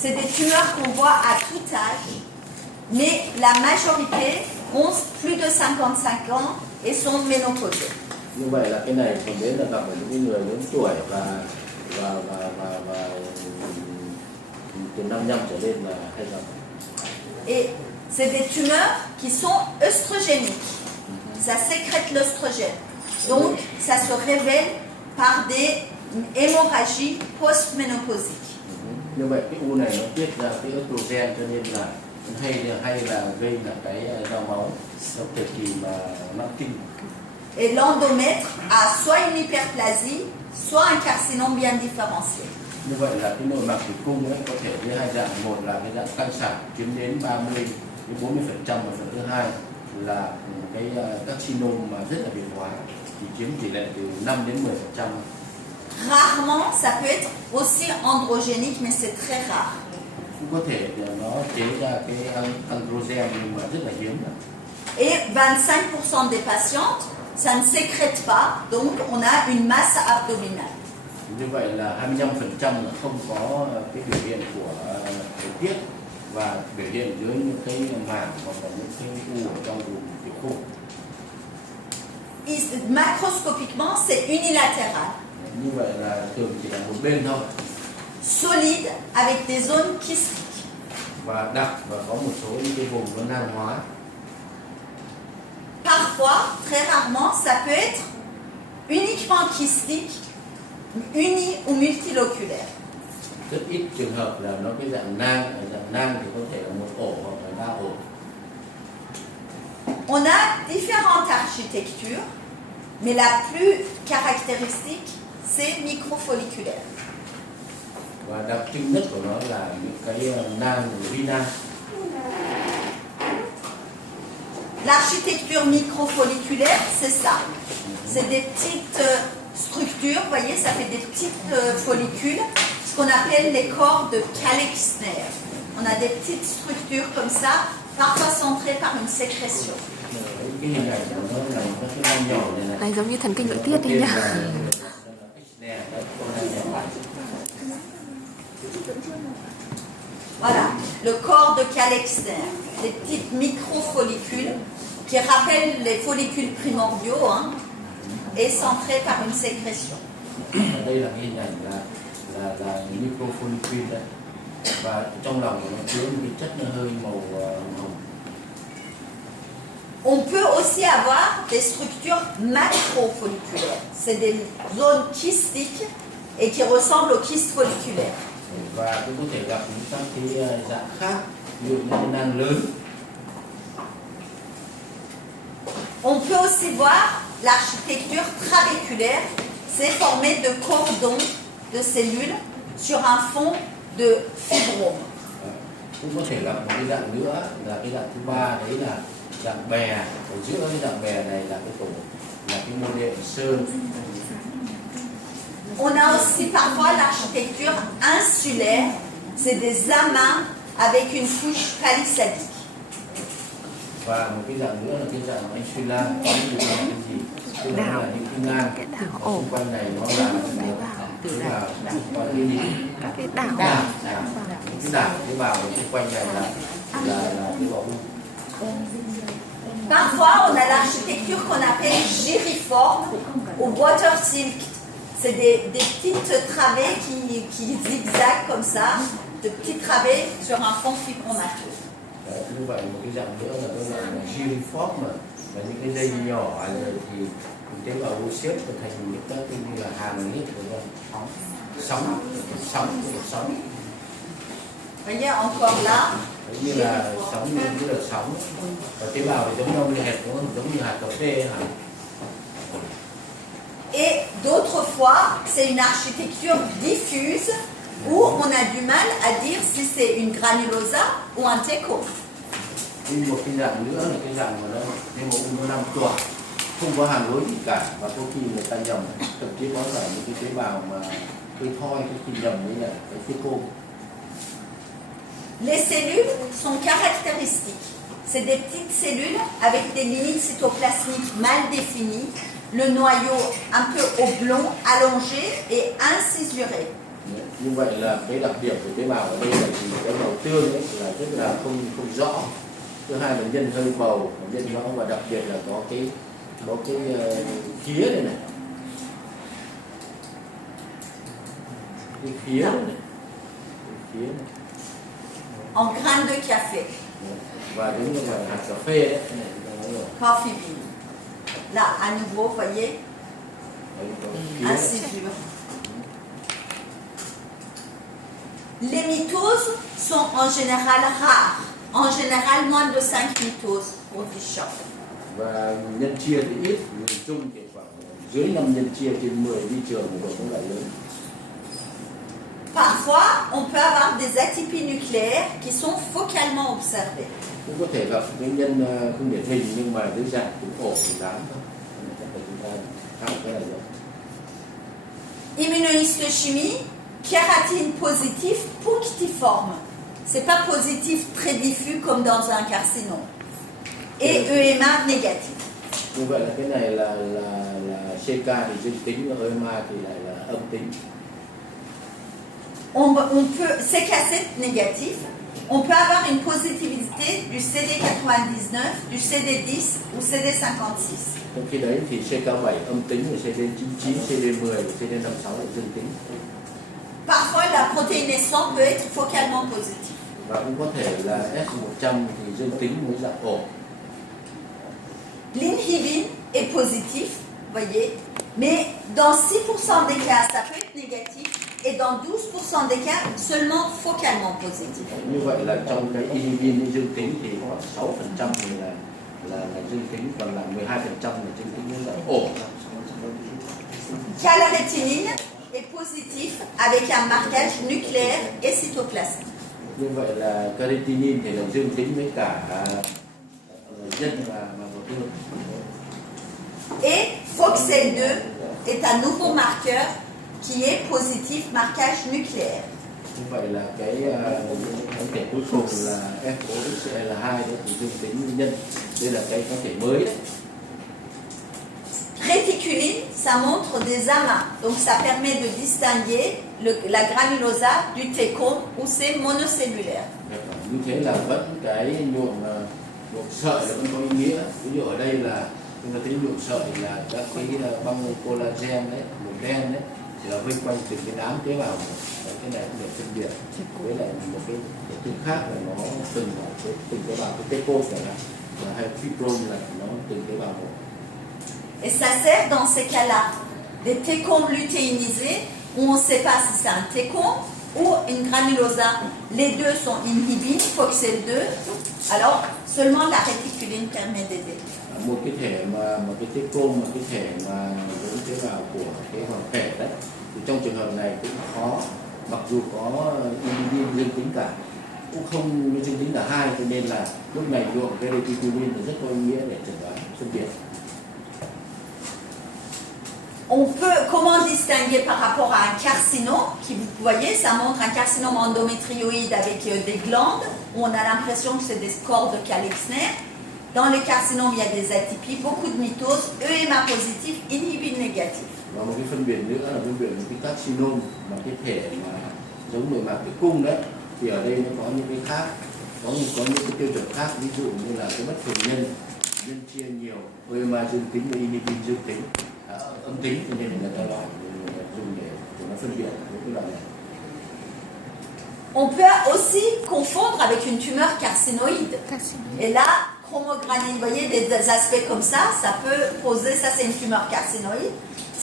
c'est des tumeurs qu'on voit à tout âge, mais la majorité ont plus de 55 ans et sont ménopausées. Như vậy là cái này phần đến là gặp ở những người lớn tuổi và từ 55 trở lên là hay gặp. Et c'est des tumeurs qui sont œstrogéniques. Ça sécrète l'œstrogène. Donc, ça se révèle par des hémorragies post-ménopausiques. Như vậy cái u này nó tiết ra cái estrogen cho nên là hay là gây là cái ra máu trong thời kỳ mà mãn kinh. Et l'endomètre a soit une hyperplasie, soit un carcinome bien différencié. Như vậy là cái nội mạc tử cung ấy có thể như hai dạng, một là cái dạng tăng sản chiếm đến 30 đến 40%, và phần thứ hai là cái carcinome mà rất là biệt hóa thì chiếm tỷ lệ từ 5 đến 10%. Rarement, ça peut être aussi androgénique, mais c'est très rare. Cũng có thể nó chế ra cái androgen nhưng mà rất là hiếm. Et 25% des patientes, ça ne sécrète pas, donc on a une masse abdominale. Như vậy là 25% là không có cái biểu hiện của thời tiết và biểu hiện dưới những cái màng hoặc là những cái u ở trong vùng tiểu khu. Macroscopiquement, c'est unilatéral. Như vậy là thường chỉ là một bên thôi. Solide avec des zones kystiques. Và đặc và có một số những cái vùng nó nan hóa. Parfois, très rarement, ça peut être uniquement kystique, uni ou multiloculaire. Rất ít trường hợp là nó cái dạng nang thì có thể là một ổ hoặc là đa ổ. On a différentes architectures, mais la plus caractéristique, c'est microfolliculaire. Và đặc trưng nhất của nó là những cái nang vina. L'architecture microfolliculaire, c'est ça. C'est des petites structures, vous voyez, ça fait des petites follicules, ce qu'on appelle les corps de Kalexner. On a des petites structures comme ça, parfois centrées par une sécrétion. Cái hình ảnh của nó là các cái nang nhỏ này Này giống như thần kinh nội tiết đấy nhá. Voilà, le corps de Kalexner, des petites microfollicules qui rappellent les follicules primordiaux, hein, et centrés par une sécrétion. Đây là cái hình ảnh là microfollicule đấy. Và trong lòng của nó chứa một cái chất nó hơi màu hồng. On peut aussi avoir des structures macrofolliculaires. C'est des zones kystiques et qui ressemblent aux kystes folliculaires. Và cũng có thể gặp những các cái dạng khác như những nang lớn. On peut aussi voir l'architecture trabéculaire. C'est formé de cordons de cellules sur un fond de fibrome. Cũng có thể gặp một cái dạng nữa là cái dạng thứ ba, đấy là dạng bè. Ở giữa cái dạng bè này là cái tổ, là cái mô đệm sơn. On a aussi parfois l'architecture insulaire. C'est des amas avec une couche palissadique. Và một cái dạng nữa là cái dạng insula, có những cái gì? Tức là những cái ngang xung quanh này nó là tức là gọi cái gì? Các cái đảo. Cái đảo tế bào xung quanh này là tế bào u. Parfois, on a l'architecture qu'on appelle giriforme ou water silk. C'est des petites travées qui zigzaguent comme ça, de petits travées sur un fond fibromateux. Đấy, như vậy một cái dạng nữa là tôi gọi là giriform, và những cái dây nhỏ này thì tế bào u xếp thành những cái như là hàng nít của nó sóng. Vous voyez, encore là. Như là sóng, như là sóng, và tế bào thì giống nhau như hệt, giống như hạt cà phê hả? Et d'autres fois, c'est une architecture diffuse où on a du mal à dire si c'est une granulosa ou un teco. Một cái dạng nữa là cái dạng mà nó nó nằm tỏa, không có hàn lối gì cả, và có khi người ta nhầm, thậm chí có cả những cái tế bào mà cái thoi, cái khi nhầm với là cái phế cô. Les cellules sont caractéristiques. C'est des petites cellules avec des limites cytoplasmiques mal définies, le noyau un peu oblong, allongé et incisuré. Như vậy là cái đặc điểm của tế bào ở đây là gì? Cái màu tương ấy là rất là không rõ. Thứ hai là nhân hơi màu, nhân rõ, và đặc biệt là có cái khía đây này, cái khía này, En graines de café. và đúng như là hạt cà phê đấy, cái này chúng ta nói rồi. Coffee bean. Là à nouveau, voyez, Đấy, có khía này. incisure. Les mitoses sont en général rares. En général, moins de 5 mitoses pour du champ. Và nhân chia thì ít, nhìn chung thì khoảng dưới 5 nhân chia trên 10 vi trường một độ cũng là lớn. Parfois, on peut avoir des atypies nucléaires qui sont focalement observées. Cũng có thể gặp những nhân không điển hình nhưng mà dưới dạng cũng ổ thì đám thôi. Chắc là chúng ta học cái này rồi. Immunohistochimie, kératine positif punctiforme. C'est pas positif très diffus comme dans un carcinome. Et EMA négatif. Như vậy là cái này là CK thì dương tính, và EMA thì lại là âm tính. On peut, CK7 négatif, on peut avoir une positivité du CD99, du CD10 ou CD56. Trong khi đấy thì CK7 âm tính, và CD99, CD10 và CD56 lại dương tính. Parfois, la protéine S100 peut être focalement positive. Và cũng có thể là S100 thì dương tính với dạng ổ. L'inhibine est positif, voyez, mais dans 6% des cas, ça peut être négatif, et dans 12% des cas, seulement focalement positif. Như vậy là trong cái inhibin dương tính thì khoảng 6% thì là dương tính, còn là 12% là dương tính với dạng ổ. Calrétinine est positif avec un marquage nucléaire et cytoplasmique. Như vậy là creatinine thì là dương tính với cả nhân và bào tương. Et FOXL2 est un nouveau marqueur qui est positif, marquage nucléaire. Như vậy là cái kháng thể cuối cùng là FOXL2 đấy thì dương tính với nhân. Đây là cái kháng thể mới đấy. Réticuline, ça montre des amas, donc ça permet de distinguer la granulosa du técom où c'est monocellulaire. Như thế là vẫn cái nhuộm sợi là vẫn có ý nghĩa. Ví dụ ở đây là chúng ta thấy nhuộm sợi là các cái băng collagen đấy, màu đen đấy, thì là vây quanh từng cái đám tế bào. Cái này cũng được phân biệt với lại một cái thứ khác là nó từng tế bào, cái teco chẳng hạn, hay fibron là nó từng tế bào một. Et ça sert dans ces cas-là des técoms lutéinisés où on ne sait pas si c'est un técom ou une granulosa. Les deux sont inhibines, FOXL2, alors seulement la réticuline permet d'aider. Một cái thể mà cái teco mà cái thể mà giống tế bào của cái hoàng thể đấy, thì trong trường hợp này cũng khó, mặc dù có inhibin dương tính cả cũng không dương tính cả hai, cho nên là lúc này nhuộm cái reticulin thì rất có ý nghĩa để chẩn đoán phân biệt. On peut, comment distinguer par rapport à un carcinome, qui vous voyez, ça montre un carcinome endométrioïde avec des glandes, où on a l'impression que c'est des corps de Kalexner. Dans le carcinome, il y a des atypies, beaucoup de mitoses, EMA positif, inhibine négatif. Và một cái phân biệt nữa là phân biệt một cái carcinome mà cái thể mà giống bề mặt cái cung đấy, thì ở đây nó có những cái khác, có những cái tiêu chuẩn khác, ví dụ như là cái bất thường nhân chia nhiều, EMA dương tính và inhibin dương tính, âm tính, cho nên người ta loại dùng để nó phân biệt với cái loại này. On peut aussi confondre avec une tumeur carcinoïde. Et là, chromogranie, vous voyez, des aspects comme ça peut poser, ça c'est une tumeur carcinoïde.